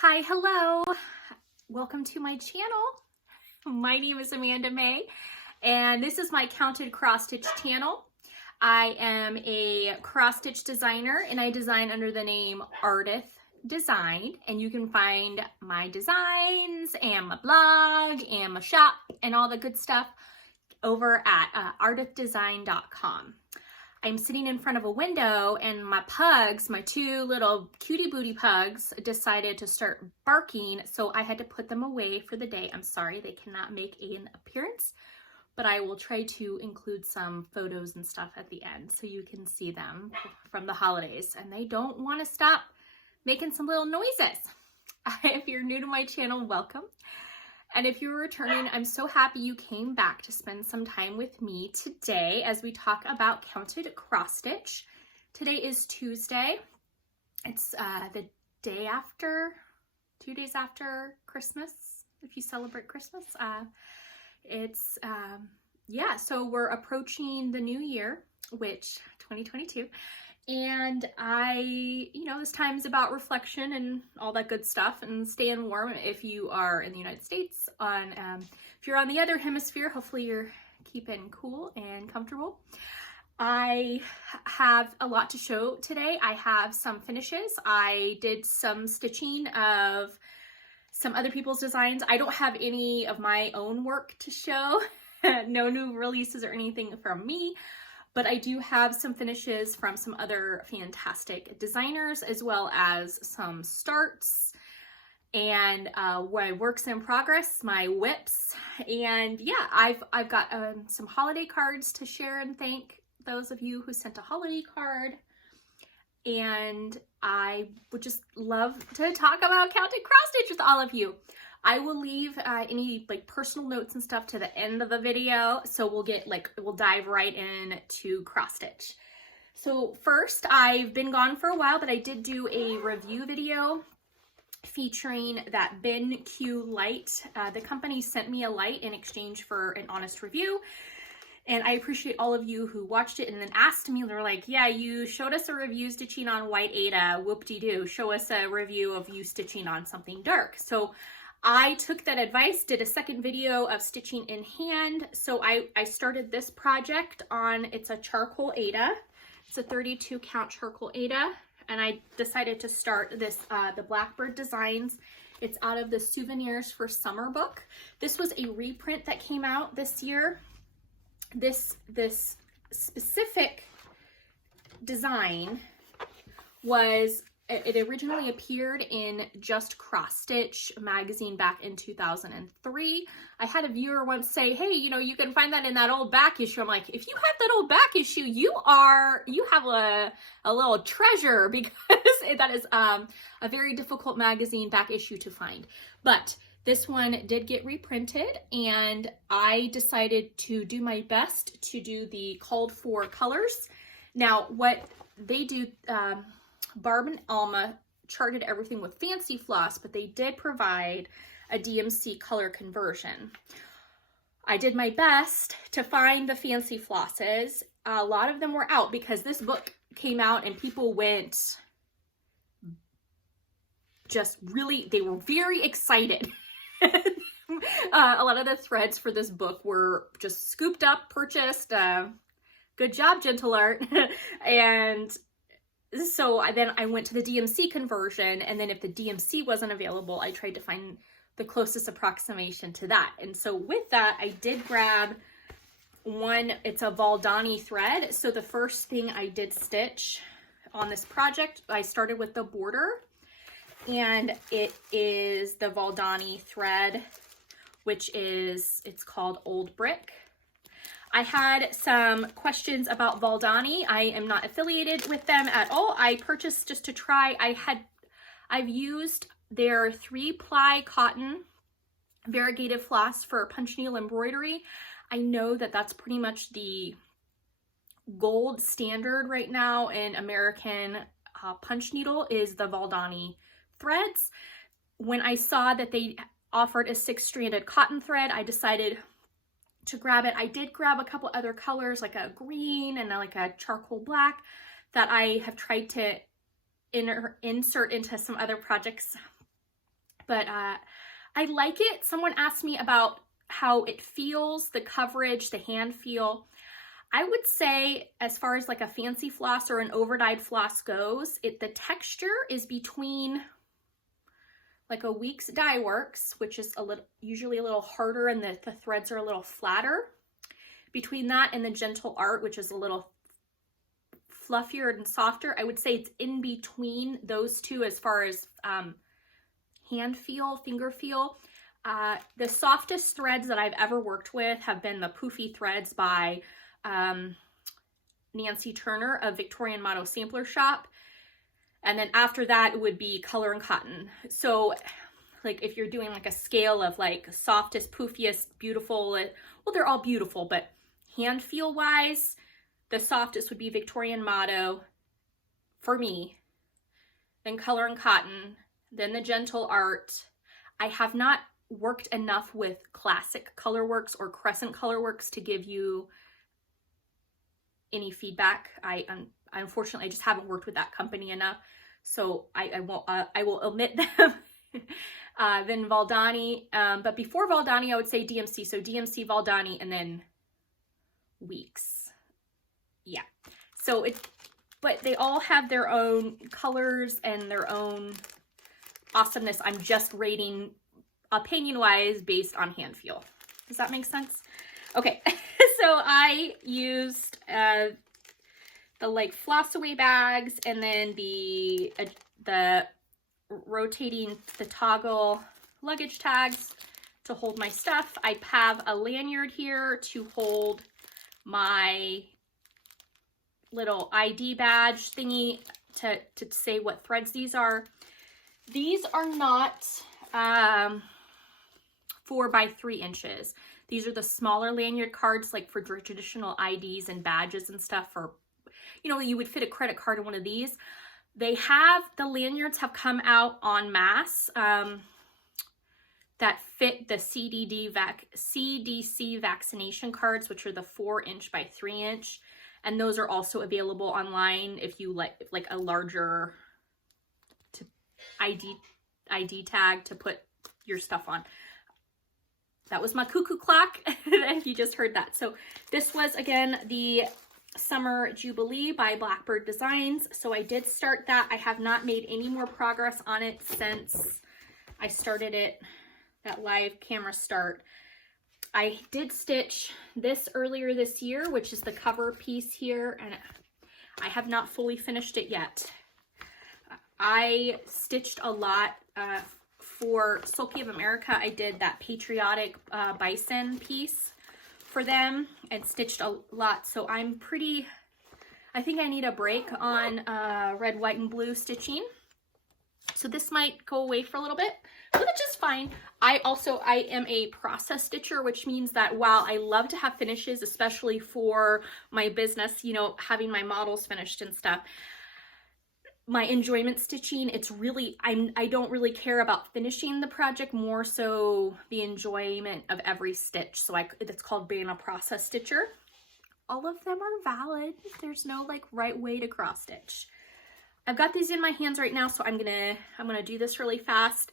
Hi, hello. Welcome to my channel. My name is Amanda Mae, and this is my counted cross stitch channel. I am a cross stitch designer, and I design under the name Ardith Design, and you can find my designs and my blog and my shop and all the good stuff over at ardithdesign.com. I'm sitting in front of a window and my pugs, my two little cutie booty pugs, decided to start barking, so I had to put them away for the day. I'm sorry they cannot make an appearance, but I will try to include some photos and stuff at the end so you can see them from the holidays. And they don't want to stop making some little noises. If you're new to my channel, welcome. And if you're returning, I'm so happy you came back to spend some time with me today as we talk about counted cross stitch. Today is Tuesday. It's the day after, 2 days after Christmas, if you celebrate Christmas. So we're approaching the new year, which 2022. And this time is about reflection and all that good stuff and staying warm if you are in the United States. If you're on the other hemisphere, hopefully you're keeping cool and comfortable. I have a lot to show today. I have some finishes. I did some stitching of some other people's designs. I don't have any of my own work to show. No new releases or anything from me. But I do have some finishes from some other fantastic designers, as well as some starts and my works in progress, my WIPS. And yeah, I've got some holiday cards to share and thank those of you who sent a holiday card. And I would just love to talk about counted cross stitch with all of you. I will leave any personal notes and stuff to the end of the video, so we'll dive right in to cross stitch. So first, I've been gone for a while, but I did do a review video featuring that Bin Q light. The company sent me a light in exchange for an honest review, and I appreciate all of you who watched it and then asked me. They're like, yeah, you showed us a review stitching on white Ada, whoop-de-doo, show us a review of you stitching on something dark. So I took that advice, did a second video of stitching in hand. So I started this project on, it's a charcoal Ada. It's a 32 count charcoal Ada. And I decided to start this, the Blackbird Designs. It's out of the Souvenirs for Summer book. This was a reprint that came out this year. This specific design was, it originally appeared in Just Cross Stitch magazine back in 2003. I had a viewer once say, hey, you can find that in that old back issue. I'm like, if you have that old back issue, you have a little treasure, because that is a very difficult magazine back issue to find. But this one did get reprinted, and I decided to do my best to do the called for colors. Now, what they do, Barb and Alma charted everything with fancy floss, but they did provide a DMC color conversion. I did my best to find the fancy flosses. A lot of them were out because this book came out and people went they were very excited. A lot of the threads for this book were just scooped up, purchased. Good job, Gentle Art. And so then I went to the DMC conversion, and then if the DMC wasn't available, I tried to find the closest approximation to that. And so with that, I did grab one, it's a Valdani thread. So the first thing I did stitch on this project, I started with the border, and it is the Valdani thread, which is, it's called Old Brick. I had some questions about Valdani. I am not affiliated with them at all. I purchased just to try. I've used their 3-ply cotton variegated floss for punch needle embroidery. I know that that's pretty much the gold standard right now in American punch needle is the Valdani threads. When I saw that they offered a 6-stranded cotton thread, I decided to grab it. I did grab a couple other colors, like a green and like a charcoal black, that I have tried to insert into some other projects but I like it. Someone asked me about how it feels, the coverage, the hand feel. I would say as far as like a fancy floss or an over-dyed floss goes, the texture is between like a Weeks Dye Works, which is usually a little harder and the threads are a little flatter. Between that and the Gentle Art, which is a little fluffier and softer, I would say it's in between those two as far as hand feel, finger feel. The softest threads that I've ever worked with have been the Poofy threads by Nancy Turner of Victorian Motto Sampler Shop. And then after that, it would be Color and Cotton. So like if you're doing like a scale of like softest, poofiest, beautiful, well, they're all beautiful, but hand feel wise, the softest would be Victorian Motto for me, then Color and Cotton, then the Gentle Art. I have not worked enough with Classic Colorworks or Crescent Colorworks to give you any feedback. Unfortunately, I just haven't worked with that company enough, so I will omit them. Then Valdani, but before Valdani, I would say DMC. So DMC, Valdani, and then Weeks. Yeah. So but they all have their own colors and their own awesomeness. I'm just rating opinion-wise based on hand feel. Does that make sense? Okay. So I used the like floss away bags, and then the rotating, the toggle luggage tags to hold my stuff. I have a lanyard here to hold my little ID badge thingy to say what threads these are. These are not 4 by 3 inches. These are the smaller lanyard cards, like for traditional IDs and badges and stuff. For, you know, you would fit a credit card in one of these. The lanyards have come out en masse that fit the CDC vaccination cards, which are the 4-inch by 3-inch. And those are also available online if you like a larger ID tag to put your stuff on. That was my cuckoo clock, if you just heard that. So this was, again, the Summer Jubilee by Blackbird Designs. So I did start that. I have not made any more progress on it since I started it, that live camera start. I did stitch this earlier this year, which is the cover piece here, and I have not fully finished it yet. I stitched a lot for Sulky of America. I did that patriotic bison piece for them and stitched a lot. So I think I need a break on red, white, and blue stitching. So this might go away for a little bit, but it's just fine. I am a process stitcher, which means that while I love to have finishes, especially for my business, you know, having my models finished and stuff, my enjoyment stitching, it's really, I don't really care about finishing the project, more so the enjoyment of every stitch. So it's called being a process stitcher. All of them are valid. There's no like right way to cross stitch. I've got these in my hands right now, so I'm gonna do this really fast.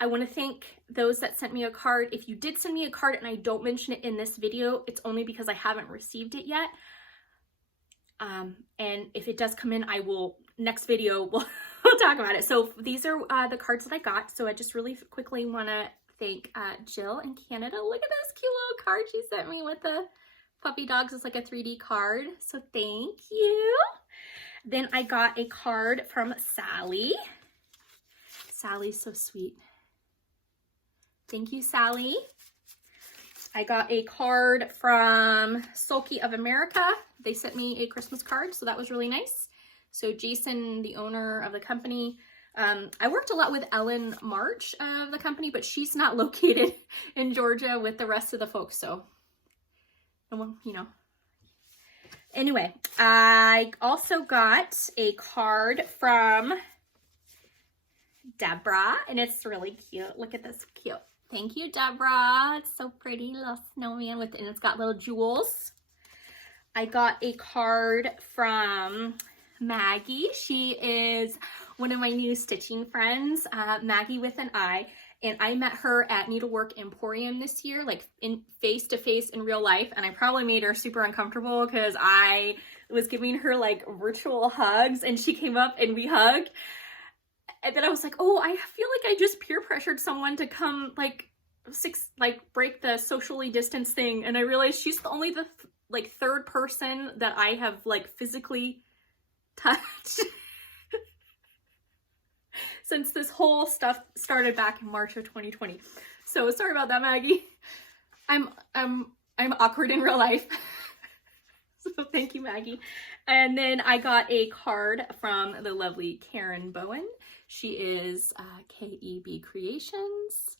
I want to thank those that sent me a card. If you did send me a card and I don't mention it in this video, it's only because I haven't received it yet. And if it does come in, I will, next video, we'll talk about it. So these are the cards that I got. So I just really quickly want to thank Jill in Canada. Look at this cute little card she sent me with the puppy dogs. It's like a 3D card. So thank you. Then I got a card from Sally. Sally's so sweet. Thank you, Sally. I got a card from Sulky of America. They sent me a Christmas card, so that was really nice. So Jason, the owner of the company, I worked a lot with Ellen March of the company, but she's not located in Georgia with the rest of the folks, so, well, you know. Anyway, I also got a card from Deborah, and it's really cute. Look at this, cute. Thank you, Deborah. It's so pretty, little snowman and it's got little jewels. I got a card from Maggie. She is one of my new stitching friends, Maggie with an I, and I met her at Needlework Emporium this year, like in face to face in real life, and I probably made her super uncomfortable because I was giving her like virtual hugs, and she came up and we hugged, and then I was like, oh, I feel like I just peer pressured someone to come break the socially distanced thing, and I realized she's only the third person that I have like physically touched since this whole stuff started back in March of 2020. So sorry about that, Maggie. I'm awkward in real life. So thank you, Maggie. And then I got a card from the lovely Karen Bowen. She is KEB Creations,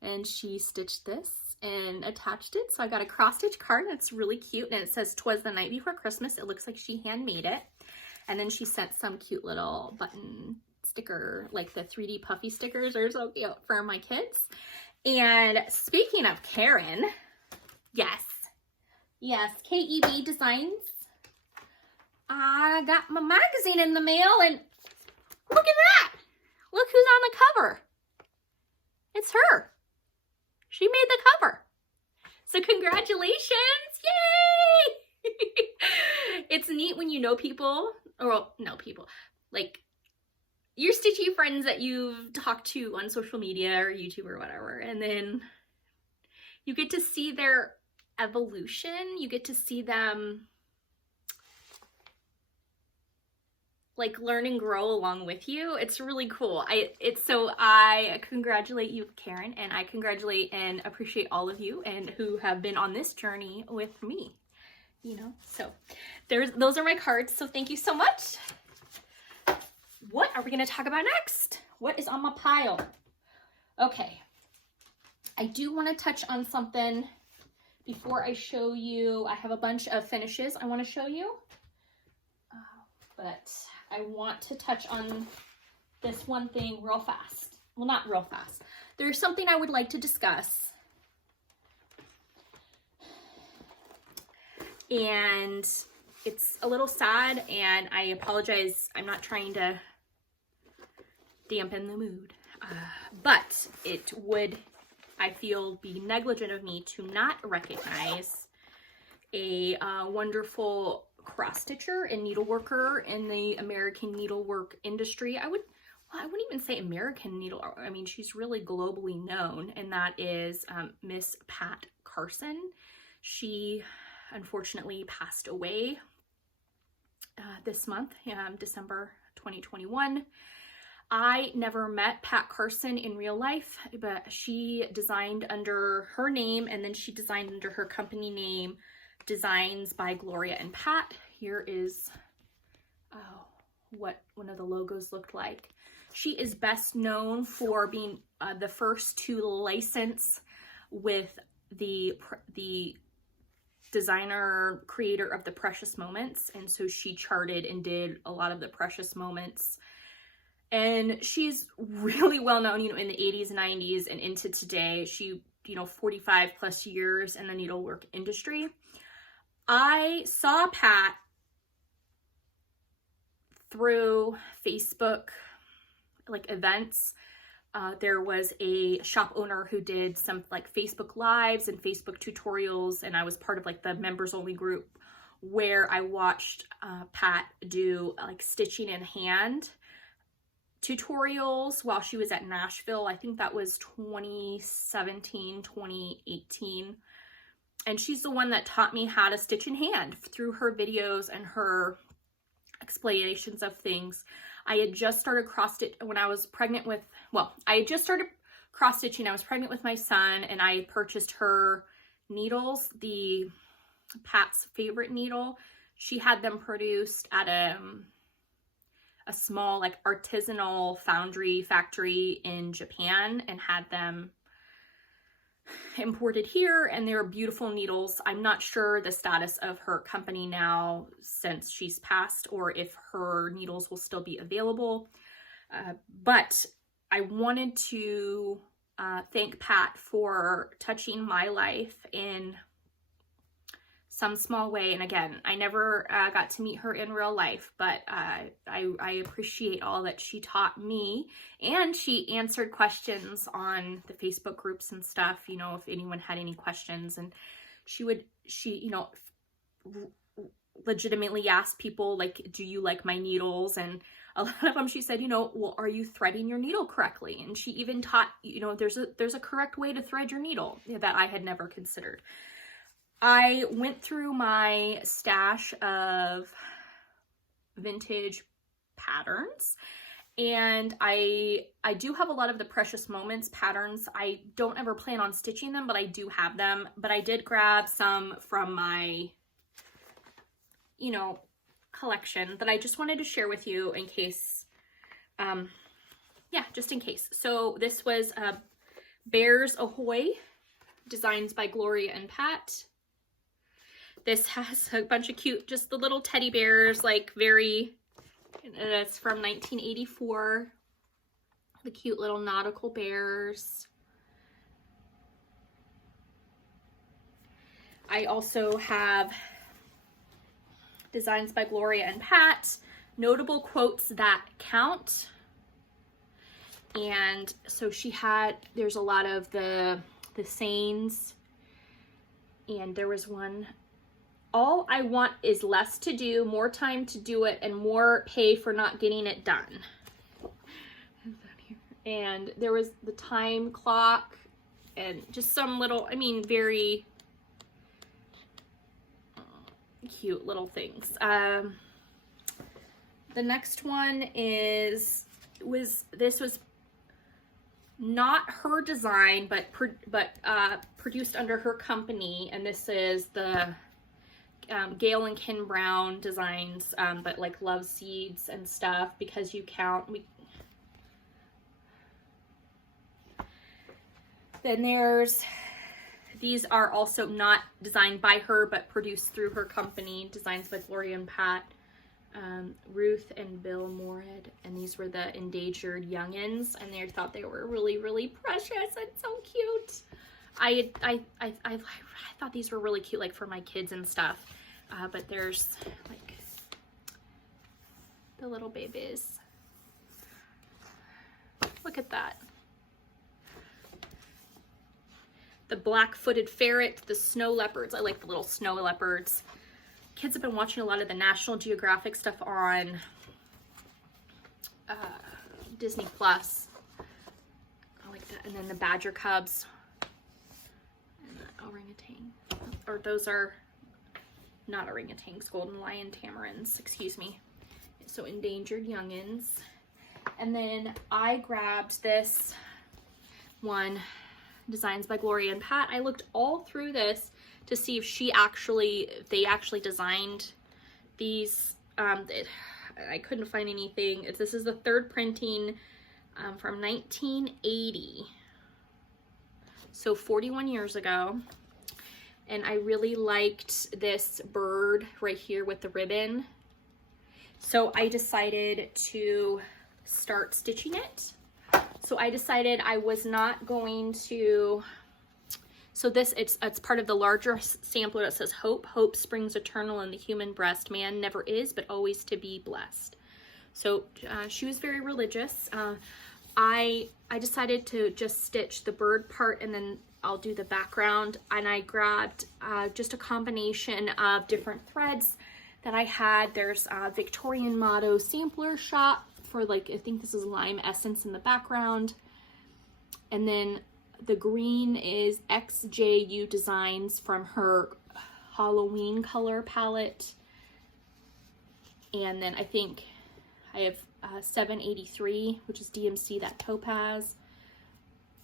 and she stitched this and attached it. So I got a cross stitch card. It's really cute, and it says "'Twas the night before Christmas." It looks like she handmade it. And then she sent some cute little button sticker, like the 3D puffy stickers are so cute for my kids. And speaking of Karen, yes, KEB Designs. I got my magazine in the mail, and look at that. Look who's on the cover. It's her. She made the cover. So congratulations. Yay! It's neat when you know people, or no people, like your stitchy friends that you've talked to on social media or YouTube or whatever, and then you get to see their evolution. You get to see them like learn and grow along with you. It's really cool. I congratulate you, Karen, and I congratulate and appreciate all of you and who have been on this journey with me. You know, so those are my cards. So thank you so much. What are we going to talk about next? What is on my pile? Okay. I do want to touch on something before I show you. I have a bunch of finishes I want to show you. But I want to touch on this one thing real fast. Well, not real fast. There's something I would like to discuss. And it's a little sad, and I apologize. I'm not trying to dampen the mood. But it would, I feel, be negligent of me to not recognize a wonderful cross-stitcher and needleworker in the American needlework industry. I wouldn't even say American needle. I mean, she's really globally known, and that is Miss Pat Carson. She unfortunately passed away this month, December 2021. I never met Pat Carson in real life, but she designed under her name, and then she designed under her company name, Designs by Gloria and Pat. Here is what one of the logos looked like. She is best known for being the first to license with the designer creator of the Precious Moments, and so she charted and did a lot of the Precious Moments, and she's really well known, you know, in the 80s, 90s, and into today. She, you know, 45 plus years in the needlework industry. I saw Pat through Facebook, like events. There was a shop owner who did some like Facebook lives and Facebook tutorials, and I was part of like the members only group where I watched Pat do like stitching in hand tutorials while she was at Nashville. I think that was 2017, 2018. And she's the one that taught me how to stitch in hand through her videos and her explanations of things. I had just started cross-stitch when I was pregnant with, I had just started cross-stitching. I was pregnant with my son, and I purchased her needles, the Pat's favorite needle. She had them produced at a small like artisanal foundry factory in Japan, and had them imported here, and they're beautiful needles. I'm not sure the status of her company now since she's passed, or if her needles will still be available. But I wanted to thank Pat for touching my life in some small way. And again, I never got to meet her in real life, but I appreciate all that she taught me, and she answered questions on the Facebook groups and stuff, you know, if anyone had any questions. And she, you know, legitimately asked people, like, do you like my needles? And a lot of them, she said, you know, well, are you threading your needle correctly? And she even taught, you know, there's a correct way to thread your needle that I had never considered. I went through my stash of vintage patterns, and I do have a lot of the Precious Moments patterns. I don't ever plan on stitching them, but I do have them. But I did grab some from my, you know, collection that I just wanted to share with you in case, yeah, just in case. So this was Bears Ahoy, designs by Gloria and Pat. This has a bunch of cute, just the little teddy bears, like very, it's from 1984. The cute little nautical bears. I also have designs by Gloria and Pat, notable quotes that count. And so she had, there's a lot of the sayings, and there was one, all I want is less to do, more time to do it, and more pay for not getting it done. And there was the time clock and just some little, I mean, very cute little things. The next one was not her design, but produced under her company, and this is the Gail and Ken Brown designs, but like love seeds and stuff, because you count. Then there's, these are also not designed by her, but produced through her company, designs by Gloria and Pat, Ruth and Bill Moorhead, and these were the endangered youngins, and they thought they were really, really precious and so cute. I thought these were really cute, like for my kids and stuff. But there's like the little babies. Look at that. The black-footed ferret, the snow leopards. I like the little snow leopards. Kids have been watching a lot of the National Geographic stuff on Disney Plus. I like that. And then the badger cubs and the orangutan. Or those are not orangutans, golden lion tamarins, excuse me. So endangered youngins. And then I grabbed this one, designs by Gloria and Pat. I looked all through this to see if they actually designed these. I couldn't find anything. This is the third printing from 1980. So 41 years ago. And I really liked this bird right here with the ribbon. So I decided to start stitching it. So I decided I was not going to, so this, it's part of the larger sampler that says hope. Hope springs eternal in the human breast. Man never is, but always to be blessed. So she was very religious. I decided to just stitch the bird part, and then I'll do the background. And I grabbed just a combination of different threads that I had. There's a Victorian Motto sampler shop for, like, I think this is Lime Essence in the background. And then the green is XJU Designs from her Halloween color palette. And then I think I have 783, which is DMC, that topaz.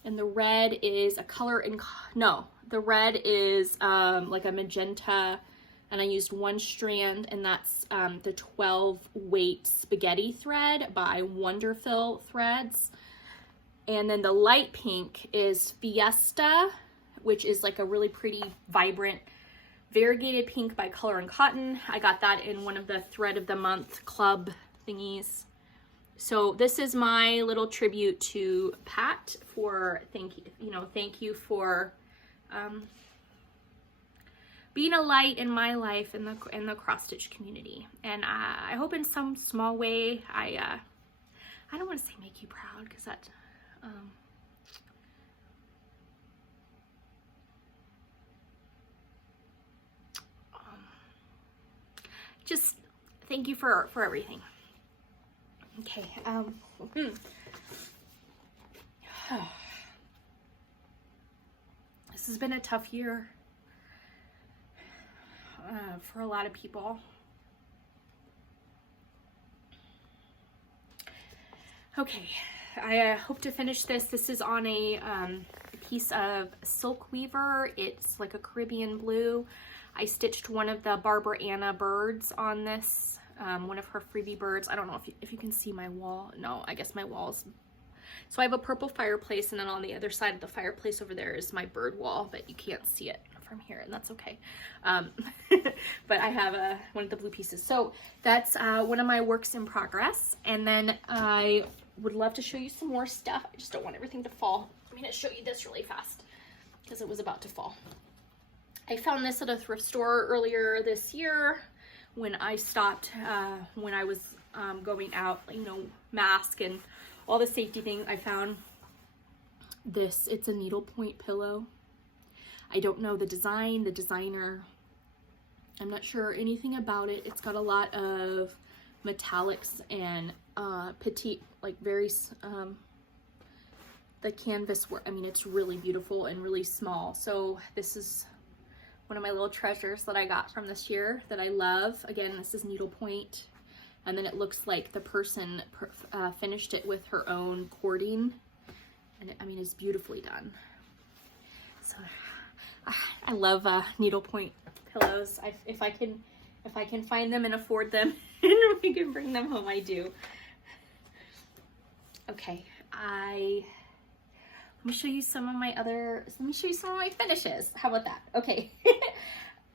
And the red is a color in, no, the red is like a magenta, and I used one strand, and that's the 12 weight spaghetti thread by Wonderfill Threads. And then the light pink is Fiesta, which is like a really pretty, vibrant, variegated pink by Color and Cotton. I got that in one of the Thread of the Month club thingies. So this is my little tribute to Pat for thank you for being a light in my life in the cross stitch community. And I hope in some small way I don't want to say make you proud, because that just thank you for everything. Okay. This has been a tough year for a lot of people. Okay, I hope to finish this. This is on a piece of silk weaver. It's like a Caribbean blue. I stitched one of the Barbara Anna birds on this, one of her freebie birds. I don't know if you can see my wall. No, I guess my wall's... So I have a purple fireplace, and then on the other side of the fireplace over there is my bird wall, but you can't see it from here, and that's okay. But I have one of the blue pieces. So that's one of my works in progress. And then I would love to show you some more stuff. I just don't want everything to fall. I'm gonna show you this really fast because it was about to fall. I found this at a thrift store earlier this year when I stopped, when I was going out, you know, mask and all the safety things. I found this. It's a needlepoint pillow. I don't know the design, the designer. I'm not sure anything about it. It's got a lot of metallics and petite, like very, the canvas work. I mean, it's really beautiful and really small. So this is one of my little treasures that I got from this year that I love. Again, this is needlepoint. And then it looks like the person finished it with her own cording. And I mean, it's beautifully done. So I love needlepoint pillows. If I can find them and afford them and we can bring them home, I do. Okay, let me show you some of my finishes. How about that? Okay.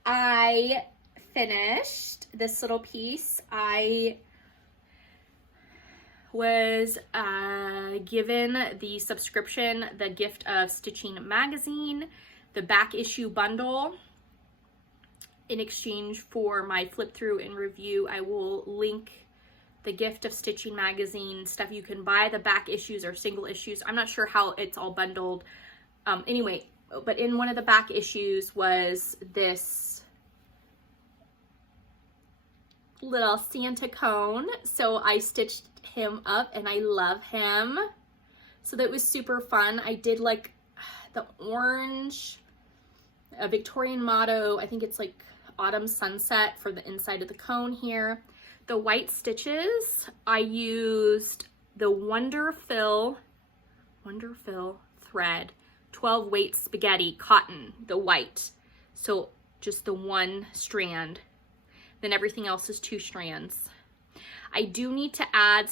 I finished this little piece. I was given the subscription, the gift of Stitching magazine, the back issue bundle. In exchange for my flip through and review, I will link the gift of Stitching magazine stuff. You can buy the back issues or single issues. I'm not sure how it's all bundled. Anyway, but in one of the back issues was this little Santa cone. So I stitched him up and I love him. So that was super fun. I did like the orange, a Victorian motto. I think it's like autumn sunset for the inside of the cone here. The white stitches, I used the Wonderfill thread, 12 weight spaghetti cotton, the white. So just the one strand. Then everything else is 2 strands. I do need to add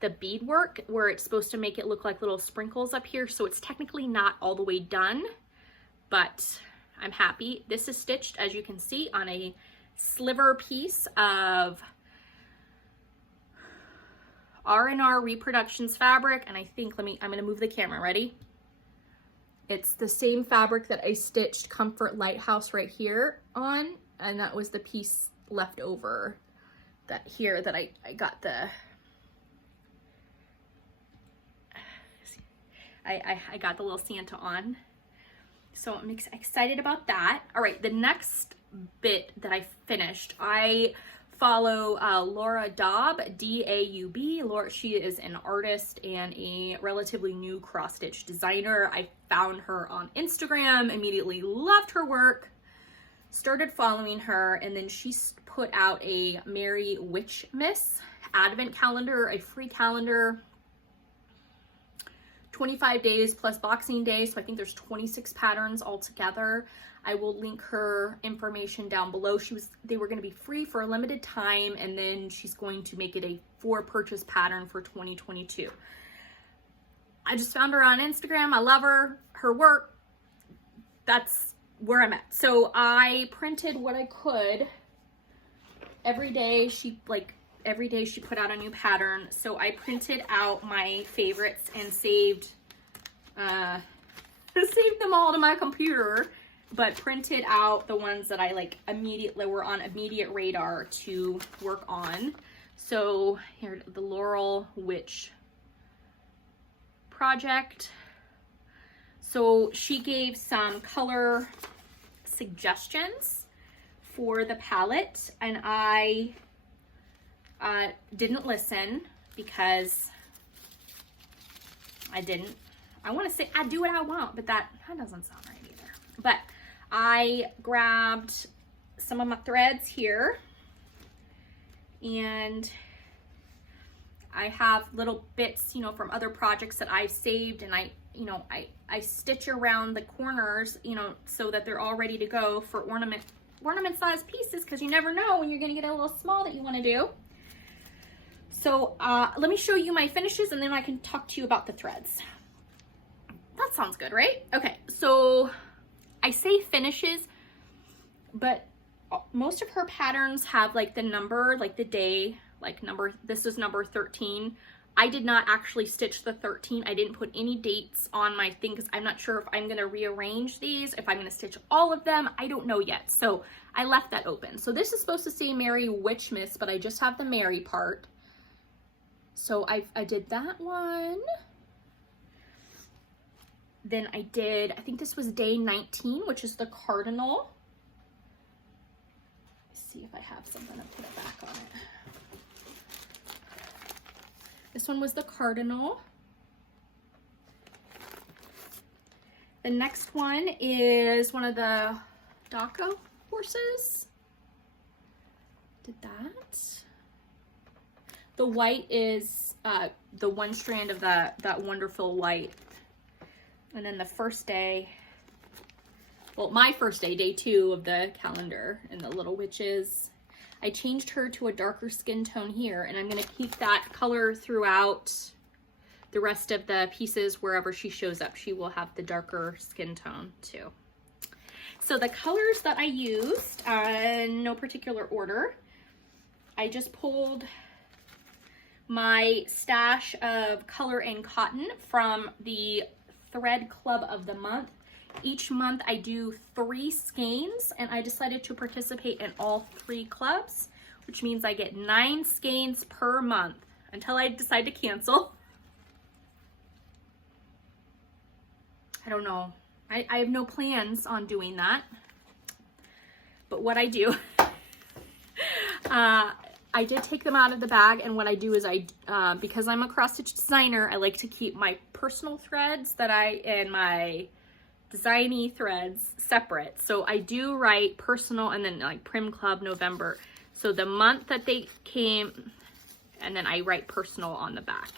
the beadwork where it's supposed to make it look like little sprinkles up here. So it's technically not all the way done, but I'm happy. This is stitched, as you can see, on a sliver piece of R&R Reproductions fabric. And I think, I'm gonna move the camera, ready? It's the same fabric that I stitched Comfort Lighthouse right here on, and that was the piece left over that I got the, I got the little Santa on. So I'm excited about that. All right, the next bit that I finished, I follow Laura Daub, D-A-U-B. Laura, she is an artist and a relatively new cross-stitch designer. I found her on Instagram, immediately loved her work, started following her, and then she put out a Merry Witchmas advent calendar, a free calendar, 25 days plus Boxing Day, so I think there's 26 patterns altogether. I will link her information down below. They were going to be free for a limited time, and then she's going to make it a for purchase pattern for 2022. I just found her on Instagram. I love her work. That's where I'm at. So I printed what I could. Every day she put out a new pattern. So I printed out my favorites and saved them all to my computer. but printed out the ones that I like immediately were on immediate radar to work on. So here, the Laurel Witch project. So she gave some color suggestions for the palette, and I didn't listen because I want to say I do what I want, but that doesn't sound right either. But I grabbed some of my threads here, and I have little bits, you know, from other projects that I've saved, and I stitch around the corners, you know, so that they're all ready to go for ornament size pieces, because you never know when you're going to get a little small that you want to do. So let me show you my finishes, and then I can talk to you about the threads. That sounds good, right? Okay, so I say finishes, but most of her patterns have like the number, like the day, like this is number 13. I did not actually stitch the 13. I didn't put any dates on my thing because I'm not sure if I'm gonna rearrange these, if I'm gonna stitch all of them. I don't know yet, so I left that open. So this is supposed to say Merry Witchmas, but I just have the Merry part. So I did that one. Then I think this was day 19, which is the cardinal. Let's see if I have something to put it back on it. This one was the cardinal. The next one is one of the Daco horses. Did that. The white is the one strand of that wonderful white. And then the first day, well, my first day, day 2 of the calendar and the little witches, I changed her to a darker skin tone here, and I'm going to keep that color throughout the rest of the pieces. Wherever she shows up, she will have the darker skin tone too. So the colors that I used, in no particular order, I just pulled my stash of color and cotton from the Thread Club of the month. Each month I do 3 skeins, and I decided to participate in all 3 clubs, which means I get 9 skeins per month until I decide to cancel. I don't know. I have no plans on doing that. But what I do, I did take them out of the bag, and what I do is because I'm a cross-stitch designer, I like to keep my personal threads and my designy threads separate. So I do write personal and then like Prim Club November. So the month that they came, and then I write personal on the back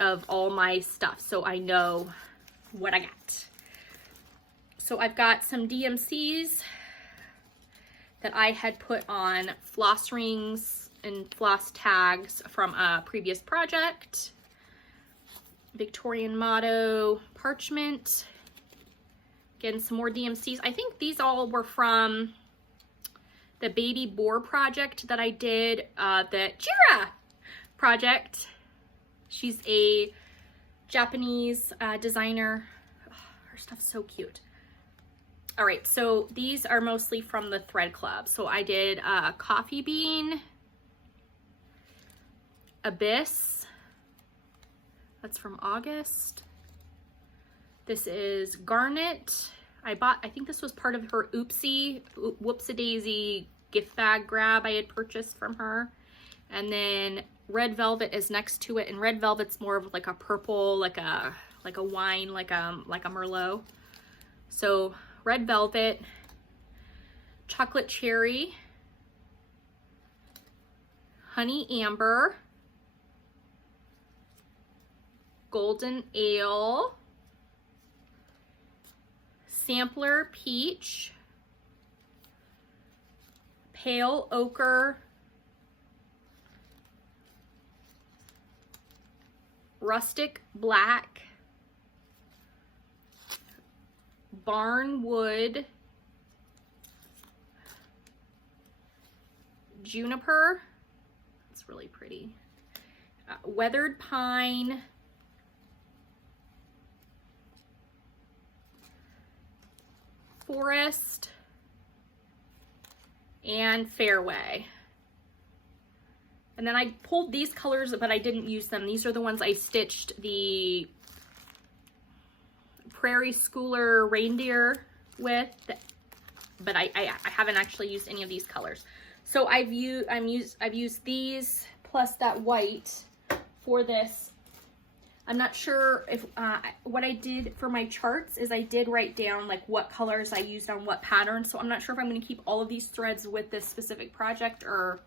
of all my stuff, so I know what I got. So I've got some DMCs that I had put on floss rings and floss tags from a previous project. Victorian motto parchment. Again, some more DMCs. I think these all were from the baby boar project that I did, the Jira project. She's a Japanese designer. Oh, her stuff's so cute. All right, so these are mostly from the Thread Club. So I did Coffee Bean, Abyss, that's from August. This is Garnet. I think this was part of her Whoopsie-Daisy gift bag grab I had purchased from her. And then Red Velvet is next to it, and Red Velvet's more of like a purple, like a wine, like a Merlot. So Red Velvet, Chocolate Cherry, Honey Amber, Golden Ale, Sampler Peach, Pale Ochre, Rustic Black, Barnwood, Juniper, it's really pretty, Weathered Pine, Forest and Fairway. And then I pulled these colors, but I didn't use them. These are the ones I stitched the Prairie Schooler reindeer with, but I haven't actually used any of these colors. So I've used these plus that white for this. I'm not sure if what I did for my charts is I did write down like what colors I used on what pattern. So I'm not sure if I'm going to keep all of these threads with this specific project, or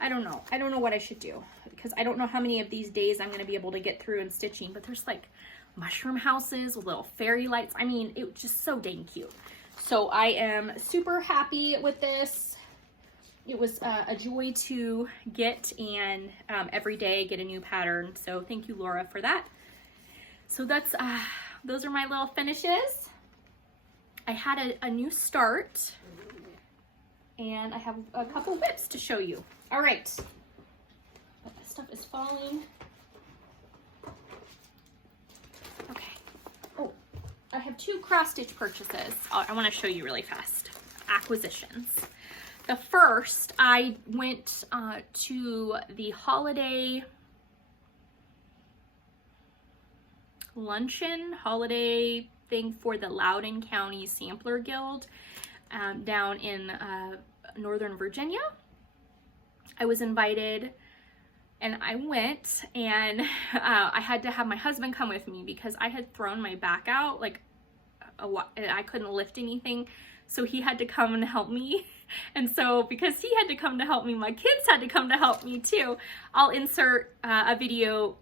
I don't know. I don't know what I should do, because I don't know how many of these days I'm going to be able to get through in stitching. But there's like mushroom houses with little fairy lights. I mean, it was just so dang cute. So I am super happy with this. It was a joy to get, and every day get a new pattern. So thank you, Laura, for that. So that's those are my little finishes. I had a new start, and I have a couple WIPs to show you. All right, but this stuff is falling. Okay. Oh, I have 2 cross stitch purchases. I want to show you really fast. Acquisitions. The first, I went to the holiday luncheon, holiday thing for the Loudoun County Sampler Guild down in Northern Virginia. I was invited and I went, and I had to have my husband come with me because I had thrown my back out like and I couldn't lift anything. So he had to come and help me. And so because he had to come to help me, my kids had to come to help me too. I'll insert a video.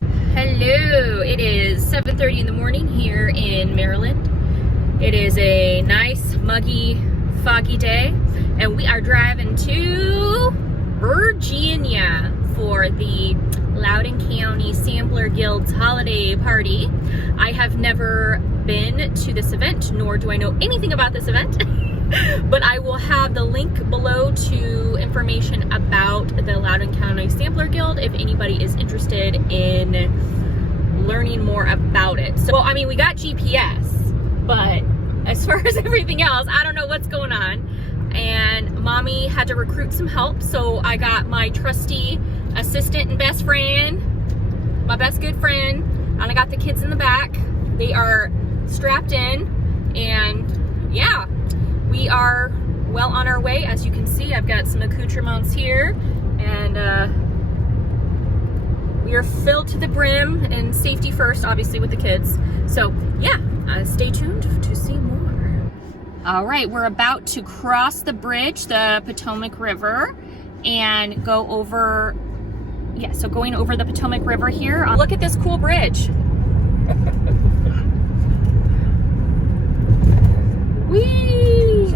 Hello, it is 7:30 in the morning here in Maryland. It is a nice, muggy, foggy day, and we are driving to Virginia for the Loudoun County Sampler Guild's holiday party. I have never been to this event, nor do I know anything about this event, but I will have the link below to information about the Loudoun County Sampler Guild if anybody is interested in learning more about it. So, well, I mean, we got GPS, but as far as everything else, I don't know what's going on. And mommy had to recruit some help, so I got my trusty assistant and best friend, my best good friend, and I got the kids in the back. They are strapped in, and yeah, we are well on our way. As you can see, I've got some accoutrements here, and we are filled to the brim, and safety first, obviously, with the kids. So yeah, stay tuned to see more. All right, we're about to cross the bridge, the Potomac River, and go over, yeah, so going over the Potomac River here. Look at this cool bridge. Whee!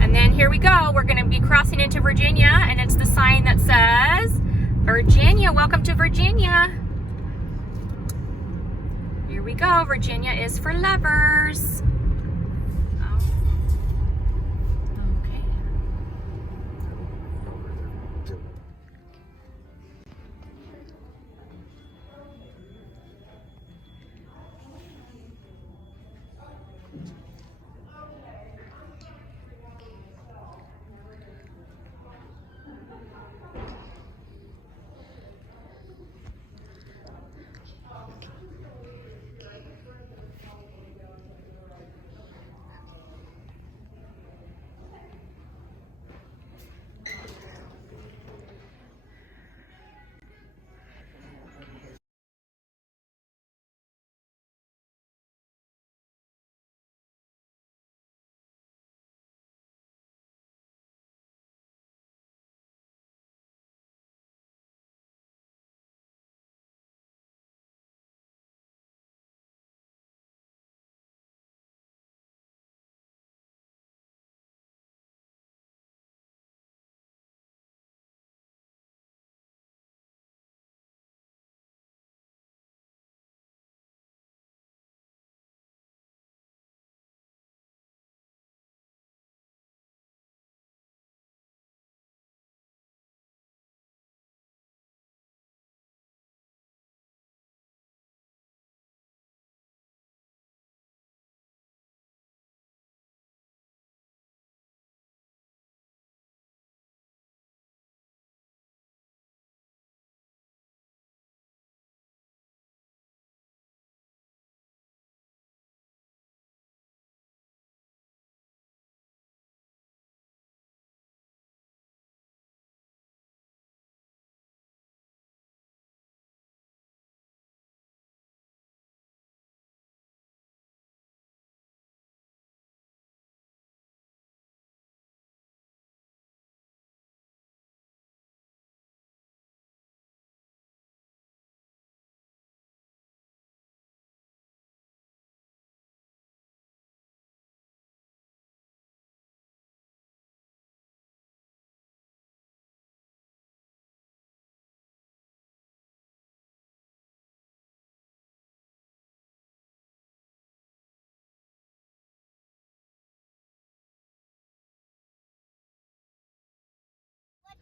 And then here we go. We're going to be crossing into Virginia, and it's the sign that says, Virginia, welcome to Virginia. Here we go. Virginia is for lovers.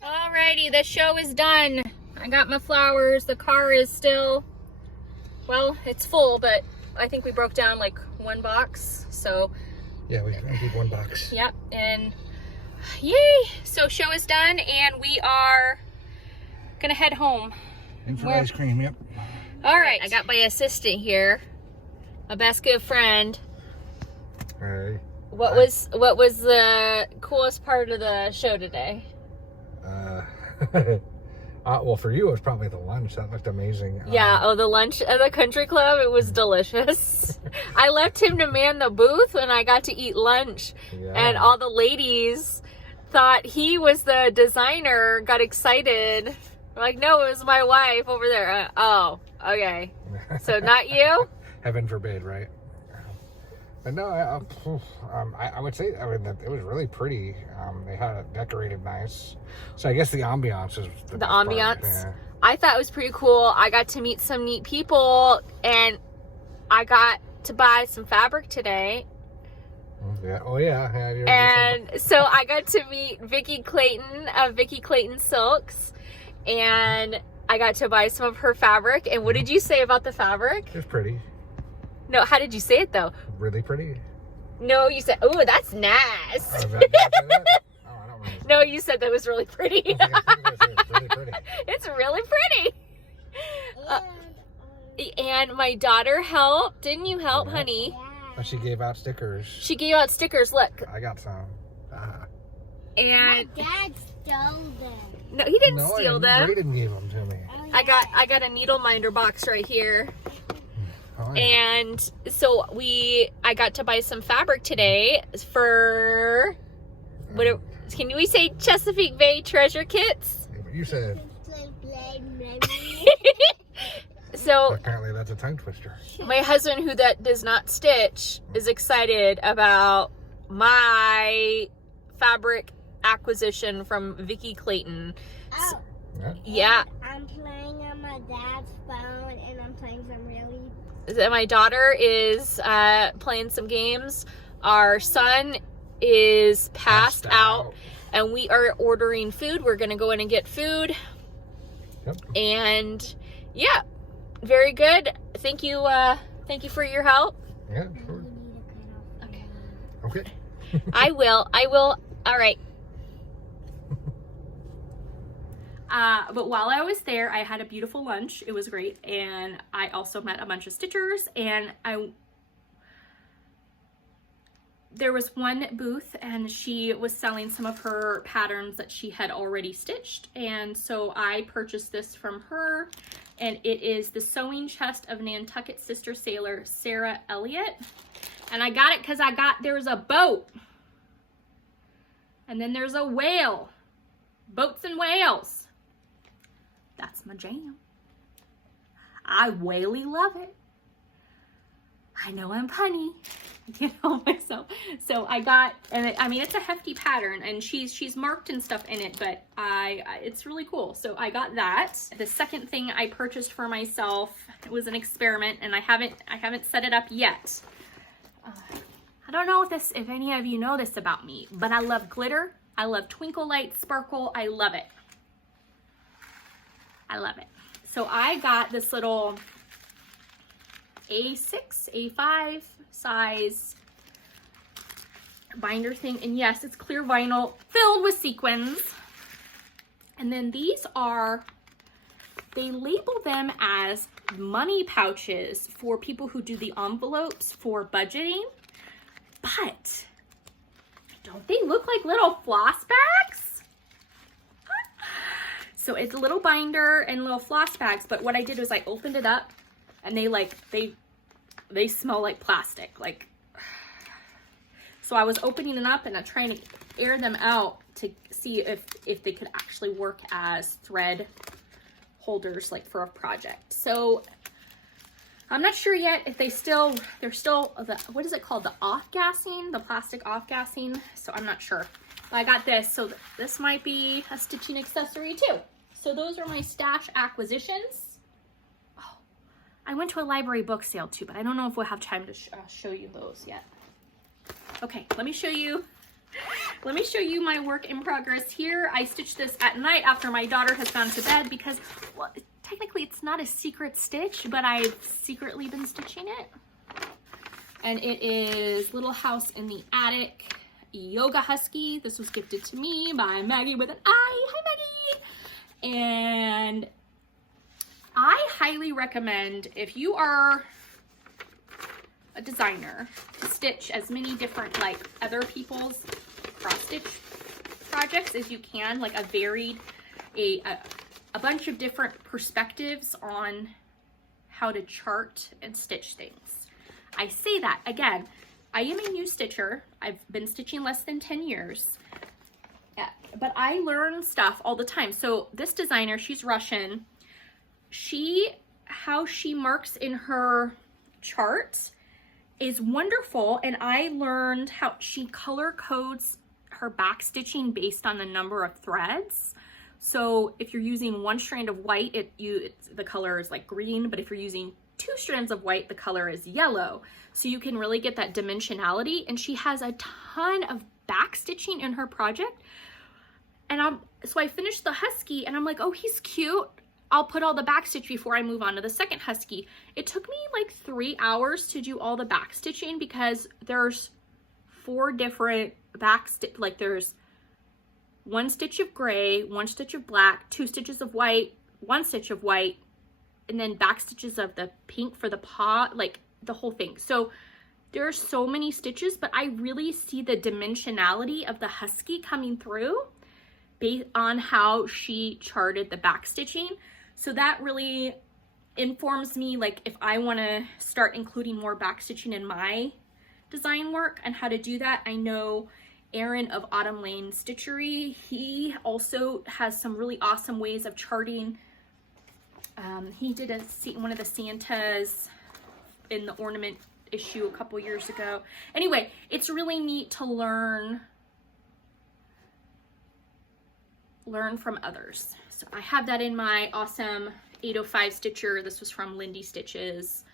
Alrighty, the show is done. I got my flowers. The car is still, well, it's full, but I think we broke down like one box, so. Yeah, we emptied one box. Yep, and yay! So show is done, and we are gonna head home. And for ice cream, yep. Alright, I got my assistant here, my best good friend. Hey. What was the coolest part of the show today? Well, for you, it was probably the lunch. That looked amazing. Yeah, the lunch at the country club, it was delicious. I left him to man the booth when I got to eat lunch. Yeah. And all the ladies thought he was the designer, got excited. Like, no, it was my wife over there. Oh, okay. So not you? Heaven forbid, right? But no, I would say, that it was really pretty. They had it decorated nice. So I guess the ambiance is the ambiance. Yeah. I thought it was pretty cool. I got to meet some neat people, and I got to buy some fabric today. Yeah. Oh yeah. And so I got to meet Vicki Clayton of Vicki Clayton Silks, and I got to buy some of her fabric. And what did you say about the fabric? It was pretty. No, how did you say it though? Really pretty. No, you said, "Oh, that's nice." Oh, did I say that? Oh, I don't remember. No, you said that was really pretty. It's really pretty. It's really pretty. And my daughter helped. Didn't you help, honey? Yeah. She gave out stickers. She gave out stickers. Look. I got some. And my dad stole them. No, he didn't steal them. Braden gave them to me. Oh, yeah. I got a needle minder box right here. Oh, yeah. And so I got to buy some fabric today for can we say Chesapeake Bay treasure kits? Yeah, but you said. So apparently that's a tongue twister. My husband, who does not stitch, is excited about my fabric acquisition from Vicki Clayton. Oh. Yeah. I'm playing on my dad's phone, and I'm playing some really. My daughter is playing some games. Our son is passed out, and we are ordering food. We're going to go in and get food. Yep. And yeah, very good. Thank you for your help. Yeah, sure. Okay. I will. All right. But while I was there, I had a beautiful lunch. It was great. And I also met a bunch of stitchers, and there was one booth, and she was selling some of her patterns that she had already stitched. And so I purchased this from her, and it is the Sewing Chest of Nantucket Sister Sailor, Sarah Elliott. And I got it because there was a boat, and then there's a whale. Boats and whales. That's my jam. I whaley love it. I know I'm punny, myself. So I got, and it's a hefty pattern, and she's marked and stuff in it, but it's really cool. So I got that. The second thing I purchased for myself was an experiment, and I haven't set it up yet. I don't know if any of you know this about me, but I love glitter. I love twinkle light, sparkle. I love it. I love it. So I got this little A6, A5 size binder thing. And yes, it's clear vinyl filled with sequins. And then these they label them as money pouches for people who do the envelopes for budgeting. But don't they look like little floss bags? So it's a little binder and little floss bags, but what I did was I opened it up, and they smell like plastic. So I was opening it up and I'm trying to air them out to see if they could actually work as thread holders, like for a project. So I'm not sure yet if they're still what is it called? The off-gassing, the plastic off-gassing. So I'm not sure. I got this, so this might be a stitching accessory too. So those are my stash acquisitions. Oh, I went to a library book sale too, but I don't know if we'll have time to show you those yet. Okay, let me show you let me show you my work in progress here. I stitched this at night after my daughter has gone to bed because, well, technically it's not a secret stitch, but I've secretly been stitching it. And it is Little House in the Attic Yoga Husky. This was gifted to me by Maggie with an I. Hi, Maggie! And I highly recommend, if you are a designer, to stitch as many different, like, other people's cross-stitch projects as you can, like a varied, a bunch of different perspectives on how to chart and stitch things. I say that, again, I am a new stitcher. I've been stitching less than 10 years, but I learn stuff all the time. So this designer, she's Russian. How she marks in her charts is wonderful, and I learned how she color codes her back stitching based on the number of threads. So if you're using one strand of white, the color is like green, but if you're using 2 strands of white, the color is yellow. So you can really get that dimensionality, and she has a ton of back stitching in her project. And so I finished the husky, and I'm like, oh, he's cute. I'll put all the back stitch before I move on to the second husky. It took me like 3 hours to do all the back stitching because there's 4 different back stitch, like there's 1 stitch of gray, 1 stitch of black, 2 stitches of white, 1 stitch of white, and then back stitches of the pink for the paw, like the whole thing. So there's so many stitches, but I really see the dimensionality of the husky coming through based on how she charted the back stitching. So that really informs me, like, if I want to start including more back stitching in my design work and how to do that. I know Aaron of Autumn Lane Stitchery, he also has some really awesome ways of charting. He did one of the Santas in the ornament issue a couple years ago. Anyway, it's really neat to learn from others. So I have that in my awesome 805 stitcher. This was from Lindy Stitches.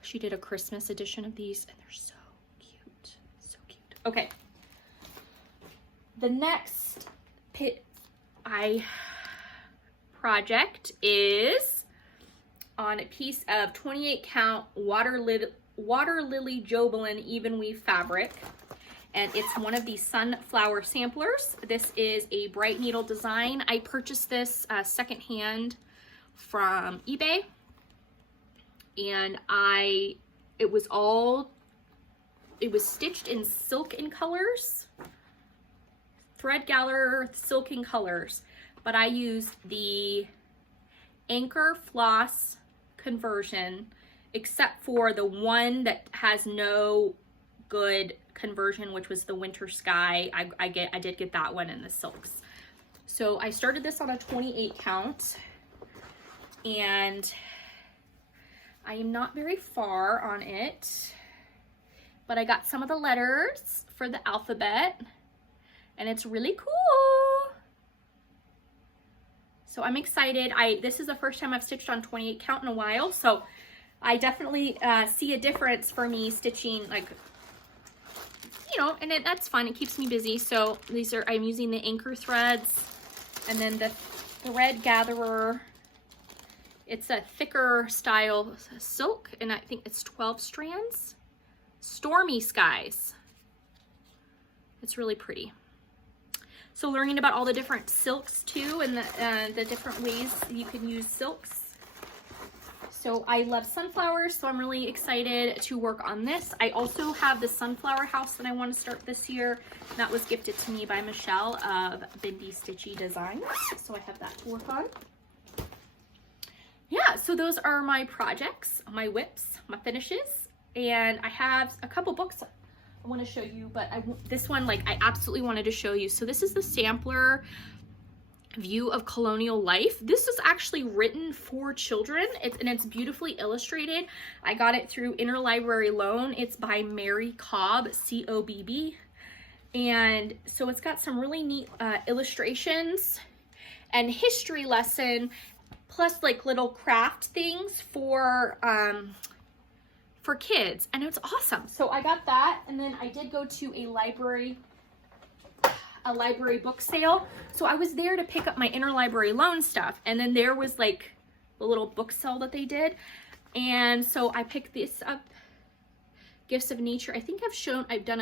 She did a Christmas edition of these, and they're so cute, so cute. Okay, the next project is on a piece of 28 count water lily Jobelin even weave fabric, and it's one of these sunflower samplers. This is a bright needle design. I purchased this secondhand from eBay, and it was stitched in silken colors, thread gather silken colors, but I used the Anchor Floss conversion, except for the one that has no good conversion, which was the Winter Sky. I did get that one in the silks. So I started this on a 28 count, and I am not very far on it, but I got some of the letters for the alphabet, and it's really cool. So I'm excited. This is the first time I've stitched on 28 count in a while, so I definitely see a difference for me stitching, like, you know, and that's fun. It keeps me busy. So I'm using the anchor threads, and then the thread gatherer. It's a thicker style silk, and I think it's 12 strands. Stormy Skies. It's really pretty. So learning about all the different silks too, and the different ways you can use silks. So I love sunflowers, so I'm really excited to work on this. I also have the sunflower house that I want to start this year. That was gifted to me by Michelle of Bendy Stitchy Design. So I have that to work on. Yeah, so those are my projects, my WIPS, my finishes. And I have a couple books I want to show you, but this one, like, I absolutely wanted to show you. So this is the sampler view of colonial life. This is actually written for children, and it's beautifully illustrated. I got it through Interlibrary Loan. It's by Mary Cobb, C-O-B-B. And so it's got some really neat illustrations and history lesson, plus like little craft things for kids, and it's awesome. So I got that, and then I did go to a library a library book sale. So I was there to pick up my interlibrary loan stuff. And then there was like a little book sale that they did. And so I picked this up, Gifts of Nature. I think I've done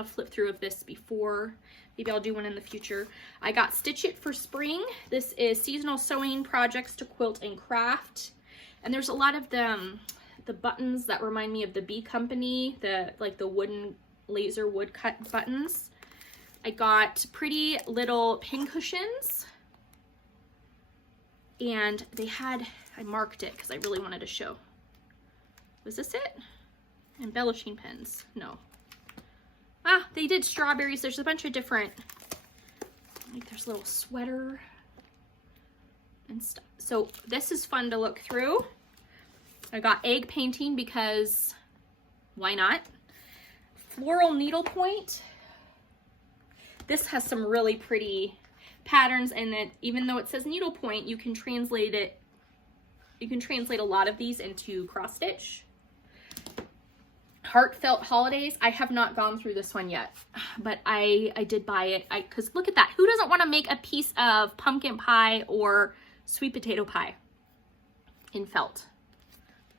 a flip through of this before. Maybe I'll do one in the future. I got Stitch It for Spring. This is seasonal sewing projects to quilt and craft. And there's a lot of the buttons that remind me of the Bee Company, like the wooden laser wood cut buttons. I got pretty little pin cushions. And they had, I marked it because I really wanted to show. Was this it? Embellishing pens. No. Ah, they did strawberries. There's a bunch of different, like there's a little sweater and stuff. So this is fun to look through. I got egg painting because why not? Floral needlepoint. This has some really pretty patterns in it. Even though it says needlepoint, you can translate it. You can translate a lot of these into cross stitch. Heartfelt Holidays. I have not gone through this one yet, but I did buy it. Because look at that. Who doesn't want to make a piece of pumpkin pie or sweet potato pie in felt?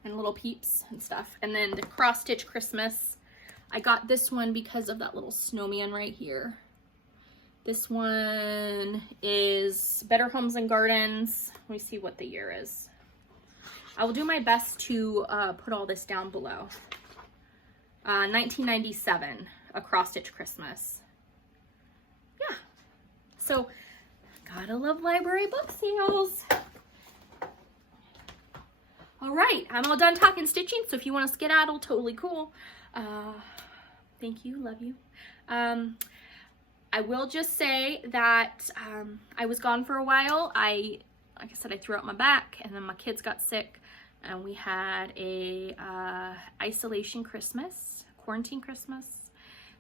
And little peeps and stuff. And then the cross stitch Christmas. I got this one because of that little snowman right here. This one is Better Homes and Gardens. Let me see what the year is. I will do my best to put all this down below. 1997, a cross stitch Christmas. Yeah. So, gotta love library book sales. All right, I'm all done talking stitching. So if you want to skedaddle, totally cool. Thank you, love you. I will just say that I was gone for a while. Like I said, I threw out my back, and then my kids got sick, and we had a isolation Christmas, quarantine Christmas.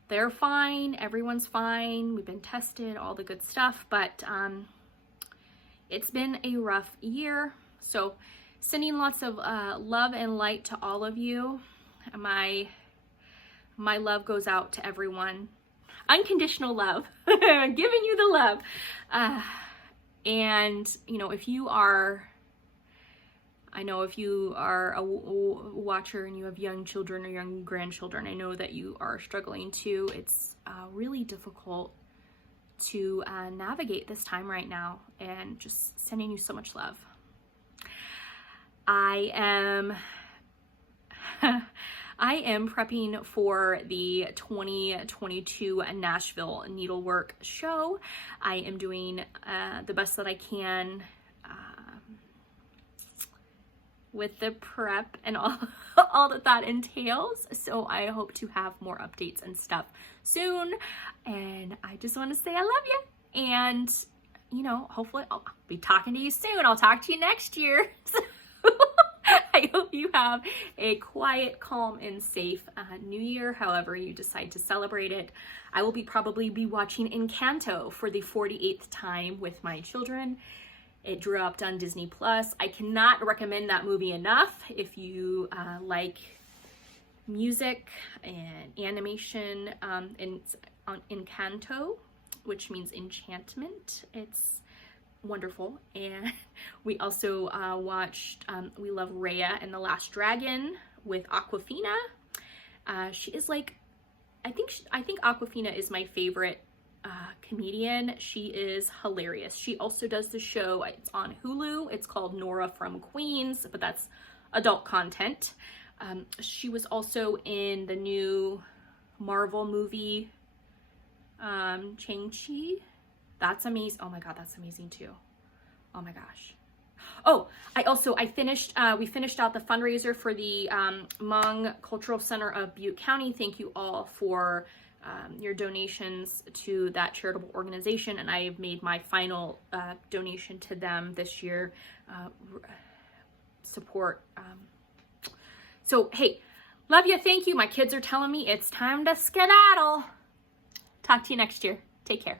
They're fine, everyone's fine, we've been tested, all the good stuff, but it's been a rough year. So sending lots of love and light to all of you. My love goes out to everyone. Unconditional love. I'm giving you the love. And, you know, if you are a watcher and you have young children or young grandchildren, I know that you are struggling too. It's really difficult to navigate this time right now, and just sending you so much love. I am prepping for the 2022 Nashville Needlework Show. I am doing the best that I can with the prep and all that entails. So I hope to have more updates and stuff soon. And I just want to say I love you. And, you know, hopefully I'll be talking to you soon. I'll talk to you next year. I hope you have a quiet, calm, and safe new year, however you decide to celebrate it. I will probably be watching Encanto for the 48th time with my children. It dropped on Disney+. I cannot recommend that movie enough. If you like music and animation, it's on Encanto, which means enchantment. It's wonderful. And we also watched We Love Raya and the Last Dragon with Awkwafina. She is like, I think Awkwafina is my favorite comedian. She is hilarious. She also does the show, it's on Hulu, it's called Nora from Queens, but that's adult content. She was also in the new Marvel movie, Shang-Chi. That's amazing. Oh my god, that's amazing too. Oh my gosh. Oh, we finished out the fundraiser for the Hmong Cultural Center of Butte County. Thank you all for your donations to that charitable organization, and I have made my final donation to them this year. Support. So, hey, love you, thank you. My kids are telling me it's time to skedaddle. Talk to you next year. Take care.